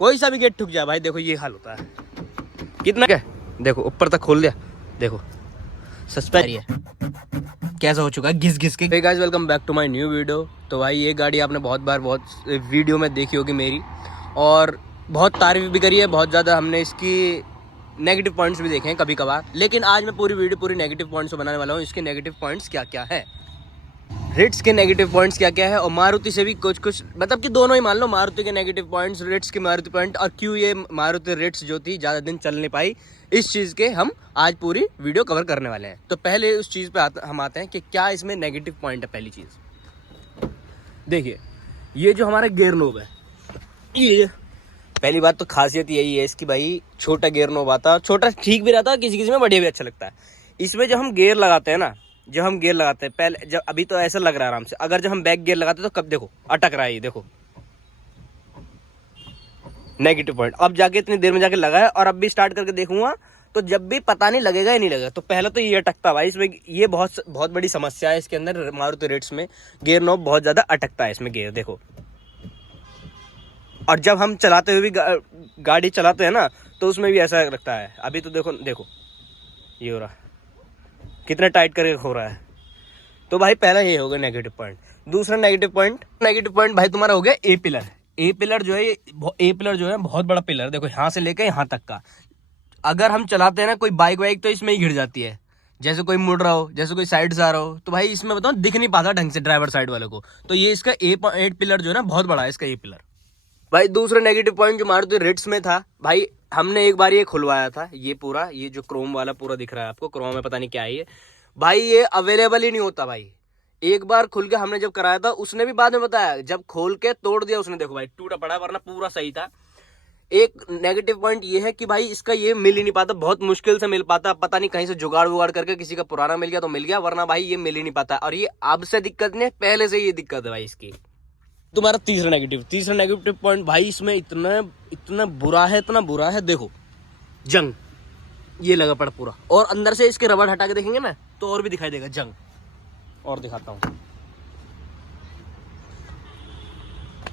कोई सा भी गेट ठुक जाए भाई, देखो ये हाल होता है। कितना क्या देखो ऊपर तक खोल दिया, देखो सस्पेंस कैसा हो चुका है घिस घिस के। Hey guys welcome back to my new video. तो भाई ये गाड़ी आपने बहुत बार बहुत वीडियो में देखी होगी मेरी, और बहुत तारीफ भी करी है, बहुत ज़्यादा हमने इसकी नेगेटिव पॉइंट्स भी देखे हैं कभी कभार। लेकिन आज मैं पूरी वीडियो पूरी नेगेटिव पॉइंट्स बनाने वाला हूँ। इसके नेगेटिव पॉइंट्स क्या क्या है, रिट्स के नेगेटिव पॉइंट्स क्या क्या है, और मारुति से भी कुछ कुछ, मतलब कि दोनों ही मान लो, मारुति के नेगेटिव पॉइंट्स, रिट्स के मारुति पॉइंट, और क्यों ये मारुति रिट्स जो थी ज़्यादा दिन चल नहीं पाई, इस चीज़ के हम आज पूरी वीडियो कवर करने वाले हैं। तो पहले उस चीज़ पे हम आते हैं कि क्या इसमें नेगेटिव पॉइंट है। पहली चीज़ देखिए, ये जो हमारा गेयर नोब है, ये पहली बात तो खासियत यही है इसकी भाई, छोटा गेयर नोब आता, छोटा ठीक भी रहता है, किसी किसी में बढ़िया भी अच्छा लगता है। इसमें जब हम गेयर लगाते हैं ना, जब हम गेयर लगाते हैं पहले, जब अभी तो ऐसा लग रहा है आराम से, अगर जब हम बैक गेयर लगाते हैं तो कब देखो अटक रहा है, ये देखो नेगेटिव पॉइंट। अब जाके इतनी देर में जाके लगा है, और अब भी स्टार्ट करके देखूंगा तो जब भी पता नहीं लगेगा ही नहीं लगेगा। तो पहले तो ये अटकता भाई इसमें, ये बहुत बहुत बड़ी समस्या है इसके अंदर। मारुति रिट्स में गेयर नॉब बहुत ज्यादा अटकता है इसमें गेयर, देखो। और जब हम चलाते हुए भी गाड़ी चलाते हैं ना, तो उसमें भी ऐसा लगता है। अभी तो देखो देखो ये हो रहा, कितना टाइट करके हो रहा है। तो भाई पहला ये हो गया नेगेटिव पॉइंट। दूसरा नेगेटिव पॉइंट भाई तुम्हारा हो गया ए पिलर। ए पिलर जो है बहुत बड़ा पिलर, देखो यहाँ से लेकर यहाँ तक का। अगर हम चलाते हैं ना कोई बाइक वाइक, तो इसमें ही गिर जाती है। जैसे कोई मुड़ रहा हो, जैसे कोई साइड से आ रहा हो, तो भाई इसमें बताओ दिख नहीं पाता ढंग से ड्राइवर साइड वाले को। तो ये इसका ए पिलर जो है ना बहुत बड़ा है इसका ये पिलर। भाई दूसरा नेगेटिव पॉइंट जो मारुति रिट्स में था भाई, हमने एक बार ये खुलवाया था, ये पूरा, ये जो क्रोम वाला पूरा दिख रहा है आपको, क्रोम में पता नहीं क्या है ये भाई, ये अवेलेबल ही नहीं होता भाई। एक बार खुल के हमने जब कराया था, उसने भी बाद में बताया, जब खोल के तोड़ दिया उसने, देखो भाई टूटा पड़ा, वरना पूरा सही था। एक नेगेटिव पॉइंट ये है कि भाई इसका ये मिल ही नहीं पाता, बहुत मुश्किल से मिल पाता, पता नहीं कहीं से जुगाड़ वुगाड़ करके किसी का पुराना मिल गया तो मिल गया, वरना भाई ये मिल ही नहीं पाता। और ये अब से दिक्कत नहीं, पहले से ये दिक्कत है भाई इसकी। तुम्हारा तीसरा नेगेटिव पॉइंट भाई, इसमें इतना बुरा है, देखो जंग ये लगा पड़ा पूरा, और अंदर से इसके रबड़ हटा के देखेंगे ना तो और भी दिखाई देगा जंग। और दिखाता हूँ,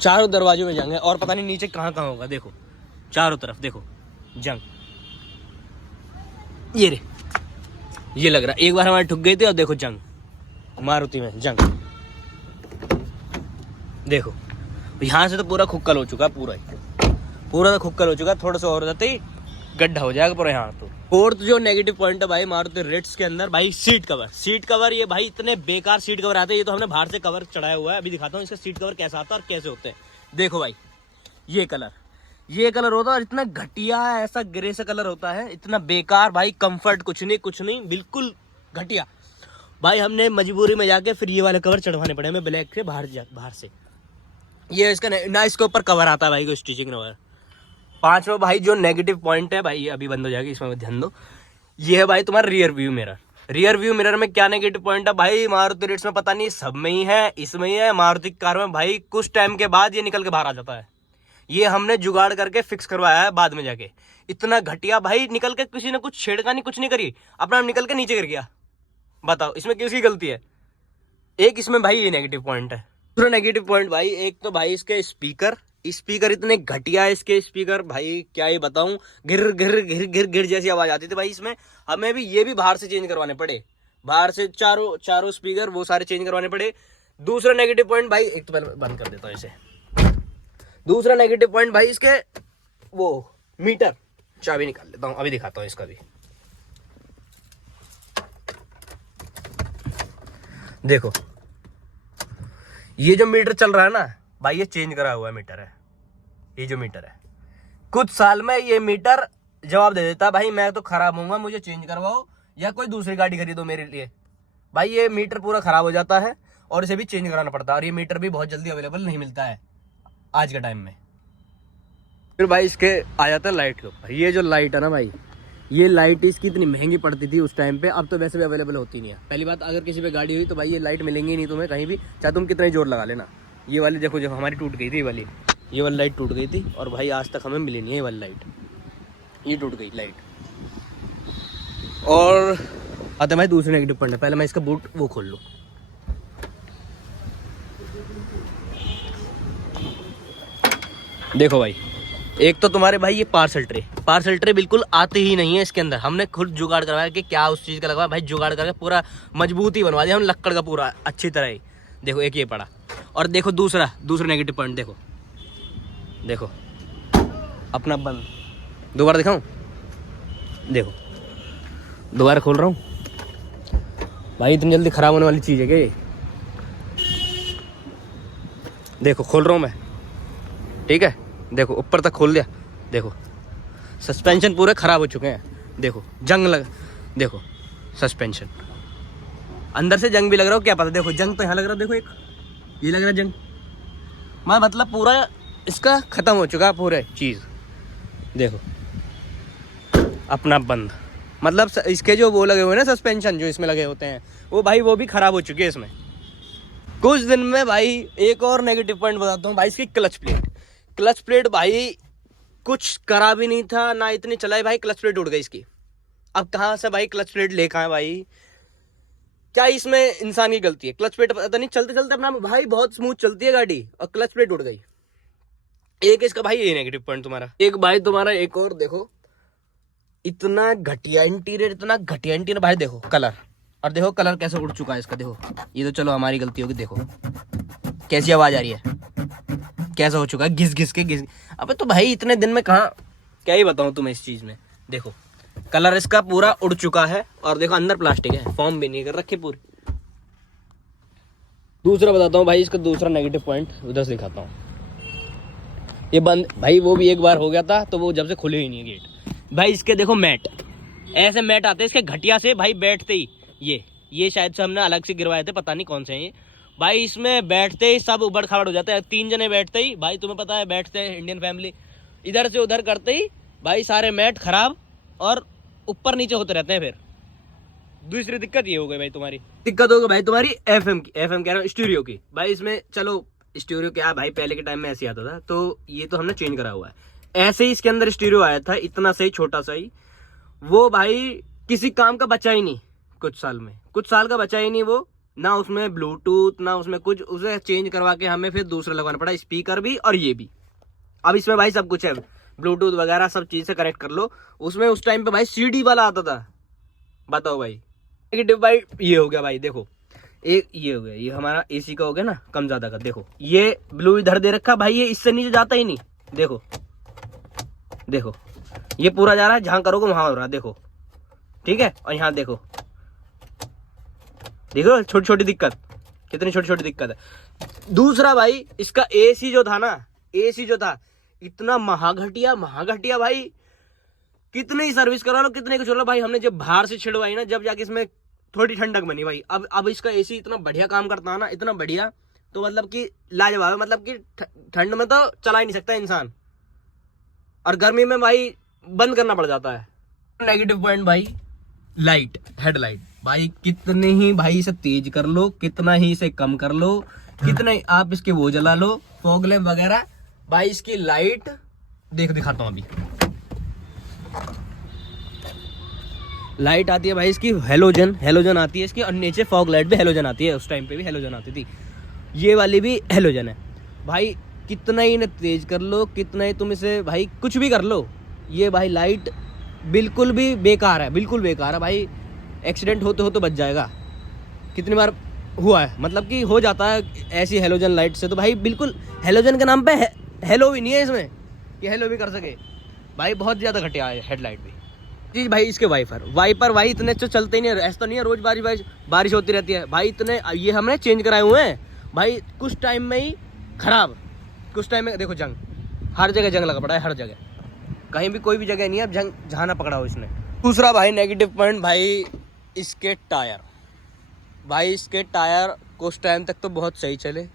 चारों दरवाजों में जंग है, और पता नहीं नीचे कहाँ कहाँ होगा, देखो चारों तरफ देखो जंग। ये लग रहा, एक बार हमारे ठुक गए थे, और देखो जंग, मारुति में जंग, देखो यहाँ से तो पूरा खुक्कल हो चुका, पूरा खुक्कल हो चुका, थोड़ा सा और जाते ही गड्ढा हो जाएगा पूरा यहाँ। तो फोर्थ जो नेगेटिव पॉइंट है भाई मारुति रिट्स के अंदर भाई, सीट कवर, ये भाई इतने बेकार सीट कवर आते हैं। ये तो हमने बाहर से कवर चढ़ाया हुआ है, अभी दिखाता हूँ इसका सीट कवर कैसा आता है और कैसे होते हैं। देखो भाई ये कलर होता है, और इतना घटिया ऐसा ग्रे सा कलर होता है, इतना बेकार भाई, कंफर्ट कुछ नहीं, बिल्कुल घटिया भाई। हमने मजबूरी में जाके फिर ये वाले कवर चढ़वाने पड़े हमें ब्लैक के बाहर से। ये इसका ना इसके ऊपर कवर आता है भाई, कोई स्टिचिंग कवर। पांचवा भाई जो नेगेटिव पॉइंट है भाई, अभी बंद हो जाएगा, इसमें ध्यान दो। ये है भाई तुम्हारा रियर व्यू मिरर में क्या नेगेटिव पॉइंट है भाई, मारुति रिट्स में पता नहीं सब में ही है, इसमें ही है, मारुति कार में भाई कुछ टाइम के बाद ये निकल के बाहर आ जाता है। ये हमने जुगाड़ करके फिक्स करवाया है बाद में जाके, इतना घटिया भाई, निकल के किसी ने कुछ छेड़खानी कुछ नहीं करी, अपना निकल के नीचे गिर गया। बताओ इसमें किसकी गलती है। एक इसमें भाई ये नेगेटिव पॉइंट है। दूसरा नेगेटिव पॉइंट भाई, एक तो भाई इसके स्पीकर इतने घटिया है, इसके स्पीकर भाई क्या ही बताऊं, गिर जैसी आवाज आती थी भाई इसमें। हमें भी ये भी बाहर से चेंज करवाने पड़े, बाहर से चारों स्पीकर वो सारे चेंज करवाने पड़े। दूसरा नेगेटिव पॉइंट भाई, एक तो पहले बंद कर देता हूं इसे। दूसरा नेगेटिव पॉइंट भाई इसके वो मीटर, चाबी निकाल लेता हूं, अभी दिखाता हूं इसका भी। देखो ये जो मीटर चल रहा है ना भाई, ये चेंज करा हुआ मीटर है। ये जो मीटर है, कुछ साल में ये मीटर जवाब दे देता भाई मैं तो खराब होऊंगा, मुझे चेंज करवाओ, या कोई दूसरी गाड़ी खरीदो मेरे लिए। भाई ये मीटर पूरा खराब हो जाता है, और इसे भी चेंज कराना पड़ता है, और ये मीटर भी बहुत जल्दी अवेलेबल नहीं मिलता है आज के टाइम में। फिर भाई इसके आ जाता है लाइट के ऊपर। ये जो लाइट है ना भाई, ये लाइट इसकी इतनी महंगी पड़ती थी उस टाइम पे, अब तो वैसे भी अवेलेबल होती नहीं है। पहली बात, अगर किसी पे गाड़ी हुई तो भाई ये लाइट मिलेंगी नहीं तुम्हें कहीं भी, चाहे तुम कितना ही जोर लगा लेना। ये वाली देखो, जब हमारी टूट गई थी ये वाली लाइट टूट गई थी, और भाई आज तक हमें मिली नहीं है ये वाली लाइट, ये टूट गई लाइट। और आते भाई दूसरे नेगेटिव पॉइंट है, पहले मैं इसका बूट वो खोल लूँ। देखो भाई एक तो तुम्हारे भाई ये पार्सल ट्रे बिल्कुल आते ही नहीं है इसके अंदर। हमने खुद जुगाड़ करवाया कि क्या उस चीज़ का लगवाया भाई, जुगाड़ करके पूरा मजबूती बनवा दिया हम लक्कड़ का पूरा अच्छी तरह ही। देखो एक ये पड़ा, और देखो दूसरा नेगेटिव पॉइंट देखो, देखो अपना बंद, दोबारा दिखाऊं, देखो दोबारा खोल रहा हूँ भाई, इतनी जल्दी खराब होने वाली चीज़ है क्या ये? देखो खोल रहा हूँ मैं, ठीक है, देखो ऊपर तक खोल दिया, देखो सस्पेंशन पूरे खराब हो चुके हैं, देखो जंग लग, देखो सस्पेंशन अंदर से जंग भी लग रहा हो, क्या पता, देखो जंग तो यहाँ लग रहा है, देखो एक ये लग रहा है जंग, मतलब पूरा इसका खत्म हो चुका है पूरे चीज़। देखो अपना बंद, मतलब इसके जो वो लगे हुए हैं ना सस्पेंशन जो इसमें लगे होते हैं, वो भाई वो भी खराब हो चुके हैं इसमें कुछ दिन में भाई। एक और नेगेटिव पॉइंट बताता हूँ भाई, इसकी क्लच प्लेट भाई कुछ करा भी नहीं था ना, इतनी चलाई भाई क्लच प्लेट उड़ गई इसकी। अब कहाँ से भाई क्लच प्लेट लेकर आए भाई, क्या इसमें इंसान की गलती है? क्लच प्लेट पता नहीं, चलते चलते अपना भाई बहुत स्मूथ चलती है गाड़ी और क्लच प्लेट उड़ गई। एक इसका भाई ये नेगेटिव पॉइंट तुम्हारा। एक भाई तुम्हारा एक और देखो, इतना घटिया इंटीरियर भाई, देखो कलर, और देखो कलर कैसे उड़ चुका है इसका, देखो ये तो चलो हमारी गलती होगी, देखो कैसी आवाज आ रही है, कैसा हो चुका है, घिस के। अबे तो भाई इतने दिन में कहाँ, क्या ही बताऊं तुम्हें इस चीज में। देखो कलर इसका पूरा उड़ चुका है, और देखो अंदर प्लास्टिक है, फॉर्म भी नहीं कर रखी पूरी। दूसरा बताता हूँ भाई, इसका दूसरा नेगेटिव पॉइंट उधर से दिखाता हूँ। ये बंद भाई, वो भी एक बार हो गया था, तो वो जब से खुले ही नहीं है गेट भाई। इसके देखो मैट, ऐसे मैट आते हैं इसके घटिया से भाई, बैठते ही ये शायद से हमने अलग से गिरवाए थे, पता नहीं कौन से हैं ये भाई। इसमें बैठते ही सब उबड़ खाबड़ हो जाता है, 3 जने बैठते ही भाई, तुम्हें पता है बैठते हैं इंडियन फैमिली, इधर से उधर करते ही भाई सारे मैट खराब और ऊपर नीचे होते रहते हैं। फिर दूसरी दिक्कत ये हो गई भाई, तुम्हारी दिक्कत हो गई भाई तुम्हारी एफएम कह रहा हूँ, स्टीरियो की भाई। इसमें चलो स्टीरियो क्या भाई, पहले के टाइम में ऐसे आता था, तो ये तो हमने चेंज करा हुआ है। ऐसे ही इसके अंदर स्टीरियो आया था, इतना सही छोटा सा ही, वो भाई किसी काम का बचा ही नहीं, कुछ साल का बचा ही नहीं वो, ना उसमें ब्लूटूथ ना उसमें कुछ, उसे चेंज करवा के हमें फिर दूसरा लगवाना पड़ा, स्पीकर भी और ये भी। अब इसमें भाई सब कुछ है, ब्लूटूथ वगैरह सब चीज से कनेक्ट कर लो। उसमें उस टाइम पे भाई सीडी वाला आता था, बताओ भाई। नेगेटिव भाई ये हो गया भाई, देखो एक ये हो गया, ये हमारा एसी का हो गया ना कम ज्यादा का, देखो ये ब्लू इधर दे रखा भाई, ये इससे नीचे जाता ही नहीं, देखो ये पूरा जा रहा है, जहां करोगे वहां हो रहा है, देखो ठीक है। और यहाँ देखो छोटी छोटी दिक्कत, कितनी छोटी छोटी दिक्कत है। दूसरा भाई इसका एसी जो था इतना महाघटिया भाई, कितने ही सर्विस करा लो, कितने कुछ लो भाई, हमने जब बाहर से छिड़वाई ना, जब जाके इसमें थोड़ी ठंडक बनी भाई। अब इसका एसी इतना बढ़िया काम करता है ना, इतना बढ़िया, तो मतलब कि लाजवाब है, मतलब कि ठंड में तो चला ही नहीं सकता इंसान, और गर्मी में भाई बंद करना पड़ जाता है। नेगेटिव पॉइंट भाई, लाइट, हेडलाइट भाई, कितने ही भाई इसे तेज कर लो, कितना ही इसे कम कर लो, कितना ही आप इसके वो जला लो, फॉग लैम्प वगैरह भाई, इसकी लाइट दिखाता हूं अभी। लाइट आती है भाई इसकी हेलोजन आती है इसकी, और नीचे फॉग लाइट भी हेलोजन आती है, उस टाइम पे भी हेलोजन आती थी, ये वाली भी हेलोजन है भाई। कितना ही न तेज कर लो, कितना ही तुम इसे भाई कुछ भी कर लो, ये भाई लाइट बिल्कुल भी बेकार है भाई। एक्सीडेंट होते हो तो बच जाएगा, कितनी बार हुआ है, मतलब कि हो जाता है ऐसी हेलोजन लाइट से, तो भाई बिल्कुल हेलोजन के नाम पे हेलो भी नहीं है इसमें कि हेलो भी कर सके भाई, बहुत ज़्यादा घटिया है हेडलाइट भी जी भाई। इसके वाइपर भाई इतने तो चलते ही नहीं, ऐसा तो नहीं है रोज बारिश होती रहती है भाई, इतने ये हमने चेंज कराए हुए हैं भाई, कुछ टाइम में ही खराब, कुछ टाइम में देखो जंग, हर जगह जंग लगा पड़ा है, हर जगह, कहीं भी कोई भी जगह नहीं है अब जंग जहाँ ना पकड़ा हो इसने। दूसरा भाई नेगेटिव पॉइंट भाई, इसके टायर कुछ टाइम तक तो बहुत सही चले,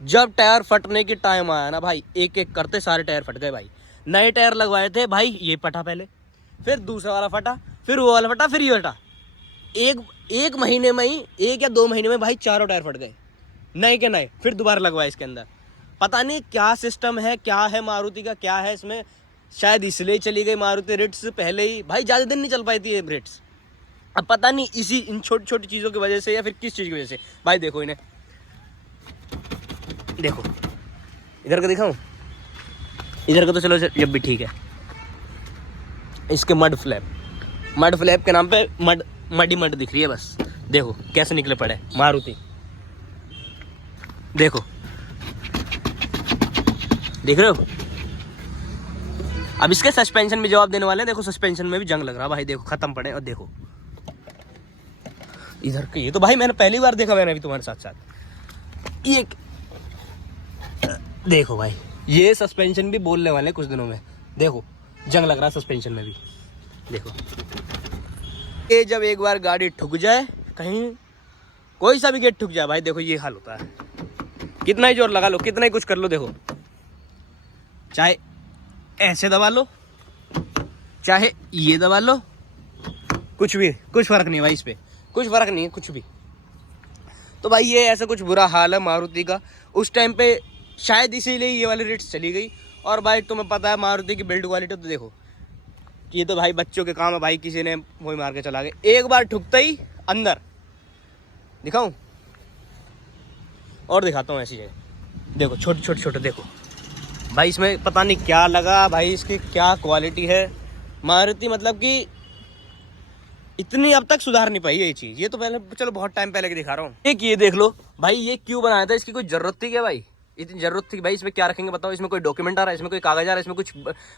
जब टायर फटने की टाइम आया ना भाई, एक एक करते सारे टायर फट गए भाई। नए टायर लगवाए थे भाई, ये फटा पहले, फिर दूसरा वाला फटा, फिर वो वाला फटा, फिर ये फटा, एक महीने में ही, 1 या 2 महीने में भाई चारों टायर फट गए, नए के नए, फिर दोबारा लगवाए इसके अंदर। पता नहीं क्या सिस्टम है, क्या है मारुति का, क्या है इसमें, शायद इसलिए चली गई मारुति रिट्स पहले ही भाई, ज़्यादा दिन नहीं चल पाई थी ये रिट्स, अब पता नहीं इन छोटी छोटी चीज़ों की वजह से या फिर किस चीज़ की वजह से भाई। देखो इन्हें, देखो इधर का दिखाऊं, इधर का तो चलो जब भी ठीक है। इसके मड फ्लैप के नाम पे मड दिख रही है बस। देखो कैसे निकले पड़े मारुति, देखो देख रहे हो। अब इसके सस्पेंशन में जवाब देने वाले हैं। देखो सस्पेंशन में भी जंग लग रहा भाई, देखो खत्म पड़े। और देखो इधर के, ये तो भाई मैंने पहली बार देखा, मैंने अभी तुम्हारे साथ साथ ये देखो भाई, ये सस्पेंशन भी बोलने वाले कुछ दिनों में। देखो जंग लग रहा सस्पेंशन में भी। देखो ये जब एक बार गाड़ी ठुक जाए कहीं, कोई सा भी गेट ठुक जाए भाई, देखो ये हाल होता है। कितना ही जोर लगा लो, कितना ही कुछ कर लो, देखो चाहे ऐसे दबा लो चाहे ये दबा लो, कुछ फर्क नहीं भाई, इस पे कुछ फर्क नहीं है कुछ भी। तो भाई ये ऐसा कुछ बुरा हाल है मारुति का। उस टाइम पे शायद इसीलिए ये वाली रेट्स चली गई। और भाई तुम्हें पता है मारुति की बिल्ड क्वालिटी, तो देखो ये तो भाई बच्चों के काम है भाई, किसी ने वही मार के चला गया। एक बार ठुकता ही अंदर दिखाऊं और दिखाता हूँ ऐसी जगह। देखो छोटे देखो भाई, इसमें पता नहीं क्या लगा भाई, इसकी क्या क्वालिटी है मारुति, मतलब कि इतनी अब तक सुधार नहीं पाई ये चीज। ये तो पहले चलो बहुत टाइम पहले के दिखा रहा हूँ। एक ये देख लो भाई, ये क्यों बनाया था, इसकी कोई जरूरत थी क्या भाई? इतनी जरूरत थी भाई? इसमें क्या रखेंगे बताओ? इसमें कोई डॉक्यूमेंट आ रहा है, इसमें कोई कागज आ रहा है, इसमें कुछ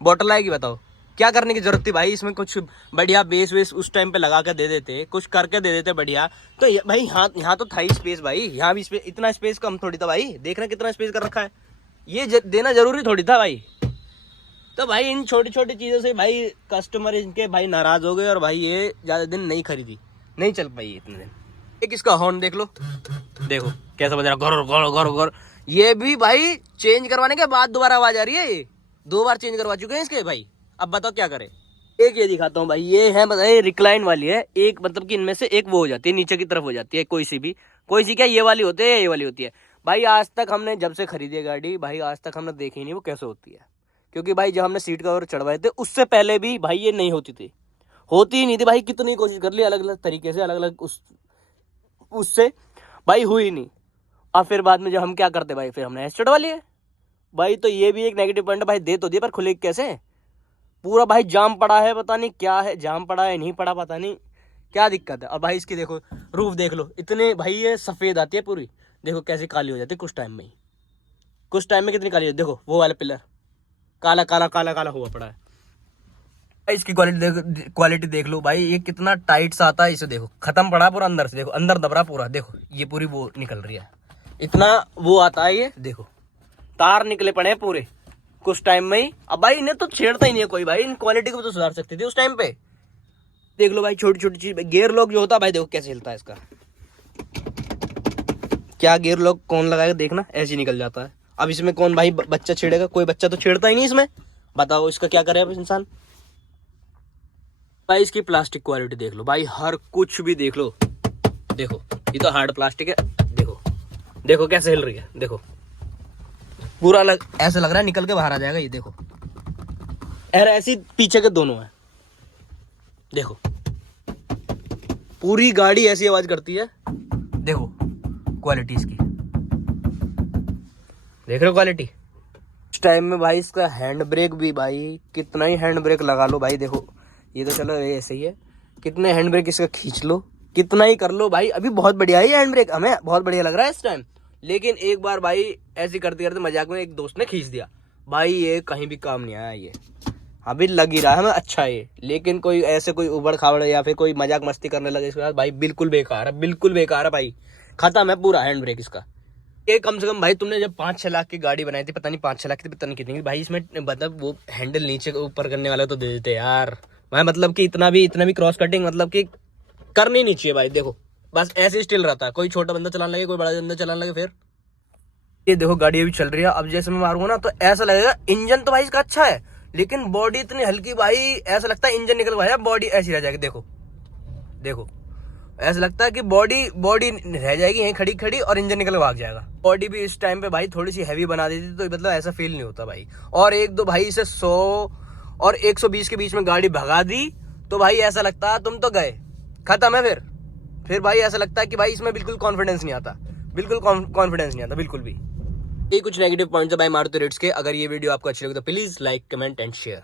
बॉटल आएगी बताओ? क्या करने की जरूरत थी भाई? इसमें कुछ बढ़िया बेस वेस उस टाइम पे लगा कर दे देते, कुछ करके दे देते बढ़िया। तो भाई यहाँ तो था ही स्पेस भाई, यहाँ भी इतना स्पेस कम थोड़ी था भाई। देखना कितना स्पेस कर रखा है, ये देना जरूरी थोड़ी था भाई। तो भाई इन छोटी छोटी चीज़ों से भाई कस्टमर इनके भाई नाराज हो गए, और भाई ये ज़्यादा दिन नहीं खरीदी, नहीं चल पाई इतने दिन। एक इसका हॉर्न देख लो, देखो कैसा बज रहा, गौर। ये भी भाई चेंज करवाने के बाद दोबारा आवाज आ रही है। ये 2 बार चेंज करवा चुके हैं इसके भाई, अब बताओ क्या करें। एक ये दिखाता हूँ भाई, ये है बताइए रिक्लाइन वाली है। एक मतलब कि इनमें से एक वो हो जाती है, नीचे की तरफ हो जाती है, कोई सी क्या ये वाली होती है, ये वाली होती है भाई। आज तक हमने जब से खरीदी है गाड़ी भाई, आज तक हमने देखी नहीं वो कैसे होती है। क्योंकि भाई जब हमने सीट कवर चढ़वाए थे उससे पहले भी भाई ये नहीं होती थी, होती ही नहीं थी भाई। कितनी कोशिश कर ली अलग अलग तरीके से, अलग अलग उससे भाई हुई नहीं। और फिर बाद में जब हम क्या करते भाई, फिर हमने ऐसे चढ़वा लिए भाई। तो ये भी एक नेगेटिव पॉइंट भाई, दे तो दिए पर खुले कैसे, पूरा भाई जाम पड़ा है, पता नहीं क्या है, जाम पड़ा है नहीं पड़ा, पता नहीं क्या दिक्कत है। और भाई इसकी देखो रूफ देख लो, इतने भाई ये सफ़ेद आती है पूरी, देखो कैसी काली हो जाती है कुछ टाइम में ही, कुछ टाइम में कितनी काली है। देखो वो वाले पिलर काला काला काला काला हुआ पड़ा है। इसकी क्वालिटी देख लो भाई, ये कितना टाइट सा आता है। इसे देखो खत्म पड़ा पूरा अंदर से, देखो अंदर दब रहा पूरा, देखो ये पूरी वो निकल रही है, इतना वो आता है। ये देखो तार निकले पड़े हैं पूरे कुछ टाइम में ही। अब भाई इन्हें तो छेड़ता ही नहीं है कोई भाई, इन क्वालिटी को तो सुधार सकती थी उस टाइम पे। देख लो भाई छोटी छोटी चीज, गियर लॉक जो होता है भाई, देखो कैसे हिलता है इसका, क्या गियर लॉक कौन लगाएगा, देखना ऐसे निकल जाता है। अब इसमें कौन भाई बच्चा छेड़ेगा, कोई बच्चा तो छेड़ता ही नहीं इसमें, बताओ इसका क्या करे अब इंसान। भाई इसकी प्लास्टिक क्वालिटी देख लो भाई, हर कुछ भी देख लो, देखो ये तो हार्ड प्लास्टिक है, देखो देखो कैसे हिल रही है, देखो पूरा ऐसा लग रहा है निकल के बाहर आ जाएगा ये, देखो ऐसी पीछे के दोनों है, देखो पूरी गाड़ी ऐसी आवाज करती है। देखो क्वालिटी इसकी देख रहे हो क्वालिटी। इस टाइम में भाई इसका हैंड ब्रेक भी भाई, कितना ही हैंड ब्रेक लगा लो भाई, देखो ये तो चलो ऐसे ही है, कितने हैंड ब्रेक इसका खींच लो, कितना ही कर लो भाई, अभी बहुत बढ़िया है हैंड ब्रेक, हमें बहुत बढ़िया लग रहा है इस टाइम। लेकिन एक बार भाई ऐसे करते करते मजाक में एक दोस्त ने खींच दिया भाई, ये कहीं भी काम नहीं आया ये, अभी लग ही रहा है हमें अच्छा है। लेकिन कोई ऐसे कोई उबड़ खाबड़ या फिर कोई मजाक मस्ती करने लगे इसके बाद भाई, बिल्कुल बेकार है, बिल्कुल बेकार है भाई, खत्म है पूरा हैंड ब्रेक इसका। ये कम से कम भाई तुमने जब 5-6 लाख की गाड़ी बनाई थी, पता नहीं 5-6 लाख की पता नहीं कितनी भाई, इसमें मतलब वो हैंडल नीचे ऊपर करने वाला तो दे देते यार भाई, मतलब कि इतना भी क्रॉस कटिंग मतलब कि करनी नहीं चाहिए भाई। देखो बस ऐसे स्टिल रहता है, कोई छोटा बंदा चलाने लगे, कोई बड़ा बंदा चलाने लगे, फिर ये देखो गाड़ी अभी चल रही है। अब जैसे मैं मारूंगा ना तो ऐसा लगेगा, इंजन तो भाई इसका अच्छा है लेकिन बॉडी इतनी हल्की भाई, ऐसा लगता है इंजन निकल गया, बॉडी ऐसी रह जाएगी। देखो देखो ऐसा लगता है कि बॉडी रह जाएगी यहीं खड़ी खड़ी और इंजन निकल भाग जाएगा। बॉडी भी इस टाइम पे भाई थोड़ी सी हैवी बना दी थी, तो मतलब ऐसा फील नहीं होता भाई। और एक दो भाई इसे 100 और 120 के बीच में गाड़ी भगा दी तो भाई ऐसा लगता है तुम तो गए, खत्म है। फिर भाई ऐसा लगता है कि भाई इसमें बिल्कुल कॉन्फिडेंस नहीं आता, बिल्कुल कॉन्फिडेंस नहीं आता बिल्कुल भी। ये कुछ नेगेटिव पॉइंट्स है भाई मारुति रिट्स के। अगर ये वीडियो आपको अच्छी लगे तो please like comment and share.